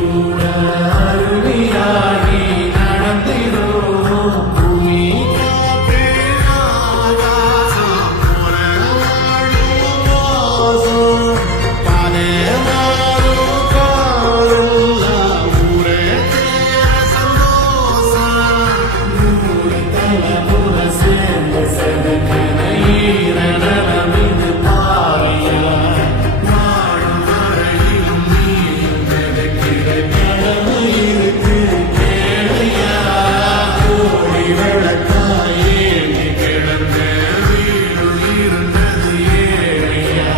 கூட அருவியாகி நடந்திடும் பூமி காற்று ஆகாசம் உறவாடும் வாசம் பனைமரம் காரெல்லாம் ஊரே தேர சந்தோஷம் நூறு தலைமுறை சேர்ந்து செதுக்கின ஈரநலம் இது பாரியா நாடும் வரையிலும் நீயும் விதைக்கிற கடமை இருக்கு கேளையா கோடி விளக்காய் ஏந்தி கிடந்த வீடு இருந்தது ஏழையா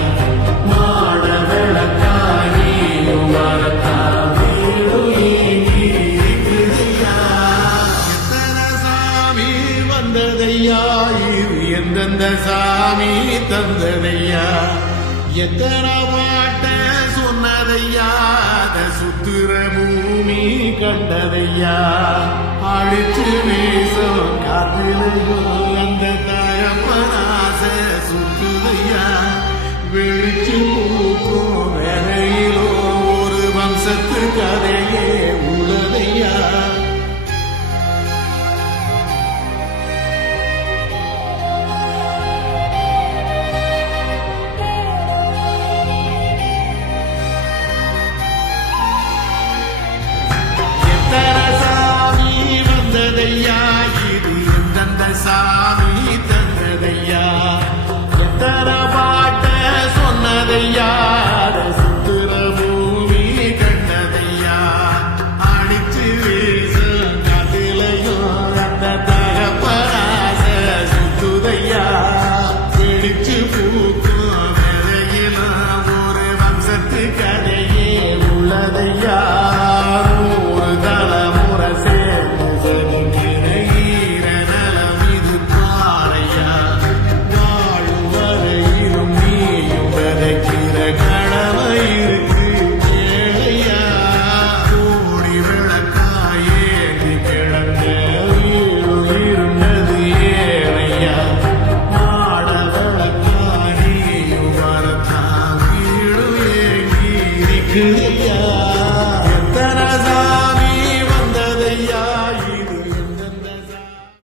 மாட விளக்காய் நீயும் வரத்தா வீடு ஏங்கி இருக்குதையா எத்தனை சாமி வந்ததையா இது எந்தெந்த சாமி தந்ததையா எத்தனை பாட்ட சொன்னதையா அத சுத்துற பூமி கண்டதையா அடிச்சு வீசும் காத்திலையும் அந்த தகப்பனாச சுத்துதையா வெளிச்சு பூக்கும் வேலையிலோ ஒரு வம்சத்து கதை